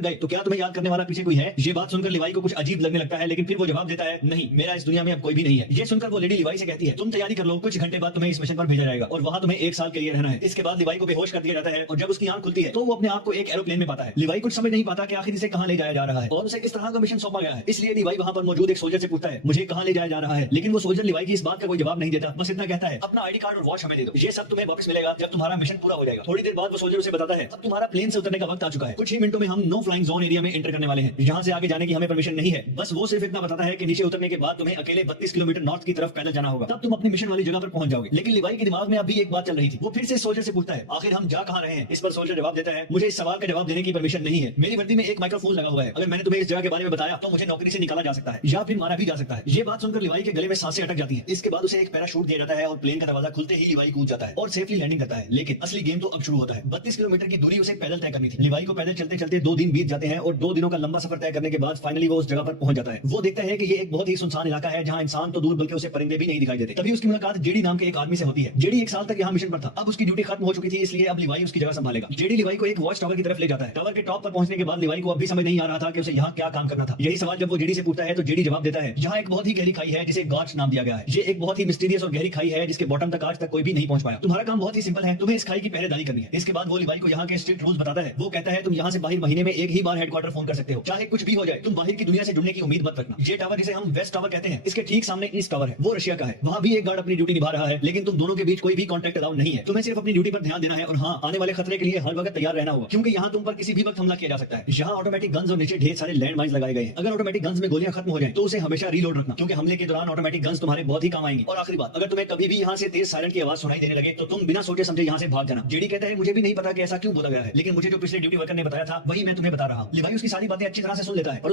गए तो क्या तुम्हें याद करने वाला पीछे कोई है? ये बात सुनकर लिवाई को कुछ अजीब लगने लगता है, लेकिन फिर वो जवाब देता है, नहीं, मेरा इस दुनिया में अब कोई भी नहीं है। ये सुनकर वो लेडी लिवाई से कहती है, तुम तैयारी कर लो, कुछ घंटे बाद तुम्हें इस मिशन पर भेजा जाएगा और वहां तुम्हें 1 साल के लिए रहना है। इसके बाद लिवाई को बेहोश कर दिया जाता है और जब उसकी आंख खुलती है तो वो अपने आप को एक एरोप्लेन में पाता है। लिवाई कुछ समझ नहीं पाता कि आखिर इसे कहां ले जाया जा रहा है और उसे किस तरह का मिशन सौंपा गया है। इसलिए लिवाई वहां पर मौजूद एक सोल्जर से पूछता है, मुझे कहां ले जाया जा रहा है? लेकिन वो सोल्जर लिवाई की इस बात का कोई जवाब नहीं देता, बस इतना कहता है, अपना आईडी कार्ड और वॉच हमें दे दो, ये सब तुम्हें वापस मिलेगा जब तुम्हारा मिशन पूरा हो जाएगा। थोड़ी देर बाद वो सोल्जर उसे बताता है, अब तुम्हारा प्लेन से उतरने का वक्त आ चुका है, कुछ ही मिनटों में हम नो फ्लाइंग जोन एरिया में एंटर करने वाले हैं। यहाँ से आगे जाने की हमें परमिशन नहीं है। बस वो सिर्फ इतना बताता है कि नीचे उतरने के बाद तुम्हें अकेले 32 किलोमीटर नॉर्थ की तरफ पैदल जाना होगा, तब तुम अपनी मिशन वाली जगह पर पहुंच जाओगे। लेकिन लिवाई के दिमाग में अभी एक बात चल रही थी। वो फिर से सोल्जर से पूछता है, आखिर हम जा कहां रहे हैं? इस पर सोल्जर जवाब देता है, मुझे इस सवाल का जवाब देने की परमिशन नहीं है। मेरी वर्दी में एक माइक्रोफोन लगा हुआ है, अगर मैंने तुम्हें इस जगह के बारे में बताया तो मुझे नौकरी से निकाला जा सकता है या फिर मारा भी जा सकता है। ये बात सुनकर लिवाई के गले में सांसें अटक जाती है। इसके बाद उसे एक पैराशूट दिया जाता है और प्लेन का दरवाजा खुलते ही लिवाई कूद जाता है और सेफली लैंडिंग करता है। लेकिन असली गेम तो अब शुरू होता है। 32 किलोमीटर की दूरी उसे पैदल तय करनी थी। लिवाई को पैदल चलते चलते 2 दिन बीत जाते हैं और 2 दिनों का लंबा सफर तय करने के बाद फाइनली वो उस जगह पर पहुंच जाता है। वो देखता है कि ये एक बहुत ही सुनसान इलाका है जहां इंसान तो दूर बल्कि उसे परिंदे भी नहीं दिखाई देते। तभी उसकी मुलाकात जेडी नाम के एक आदमी से होती है। जेडी 1 साल तक यहाँ मिशन पर था, अब उसकी ड्यूटी खत्म हो चुकी थी, इसलिए अब लिवाई उसकी जगह संभालेगा। जेडी लिवाई को एक वॉच टावर की तरफ ले जाता है। टावर के टॉप पर पहुंचने के बाद लिवाई को अब भी समझ नहीं आ रहा था कि उसे यहाँ क्या काम करना था। यही सवाल जब वो जेडी से पूछता है तो जेडी जवाब देता है, यहाँ एक बहुत ही गहरी खाई है जिसे गॉर्च नाम दिया गया है। ये एक बहुत ही मिस्टीरियस और गहरी खाई है जिसके बॉटम तक आज तक कोई भी नहीं पहुंच पाया। तुम्हारा काम बहुत ही सिंपल है, तुम्हें इस खाई की पहरेदारी करनी है। इसके बाद वो लिवाई को यहाँ के स्ट्रिक्ट रूल्स बताता है। वो कहता है, तुम यहाँ से बाहर महीने में एक ही बार हेडक्वार्टर फोन कर सकते हो, चाहे कुछ भी हो जाए। तुम बाहर की दुनिया से जुड़ने की उम्मीद मत रखना। ये टावर जिसे हम वेस्ट टावर कहते हैं, इसके ठीक सामने ईस्ट टावर है, वो रशिया का है। वहां भी एक गार्ड अपनी ड्यूटी निभा रहा है, लेकिन तुम दोनों के बीच कोई भी कॉन्टैक्ट अलाउड नहीं है। तुम्हें सिर्फ अपनी ड्यूटी पर ध्यान देना है और हाँ, आने वाले खतरे के लिए हर वक्त तैयार रहना होगा, क्योंकि यहाँ तुम पर किसी भी वक्त हमला किया जा सकता है। यहाँ ऑटोमेटिक गन्स और नीचे ढेर सारे लैंड माइन्स लगाए गए हैं। अगर ऑटोमेटिक गन्स में गोलियां खत्म हो जाए तो उसे हमेशा रीलोड रखना, क्योंकि हमले के दौरान ऑटोमेटिक गन्स तुम्हारे बहुत ही काम आएंगी। और आखिरी बात, अगर तुम्हें कभी भी यहाँ से तेज सायरन की आवाज सुनाई देने लगे तो तुम बिना सोचे समझे यहाँ से भाग जाना। जेडी कहता है, मुझे भी नहीं पता कि ऐसा क्यों बोला गया है, लेकिन मुझे जो पिछले ड्यूटी वर्कर ने बताया था वही मैं तुम्हें बता रहा हूँ। लिवाई उसकी सारी बातें अच्छी तरह से सुन लेता है और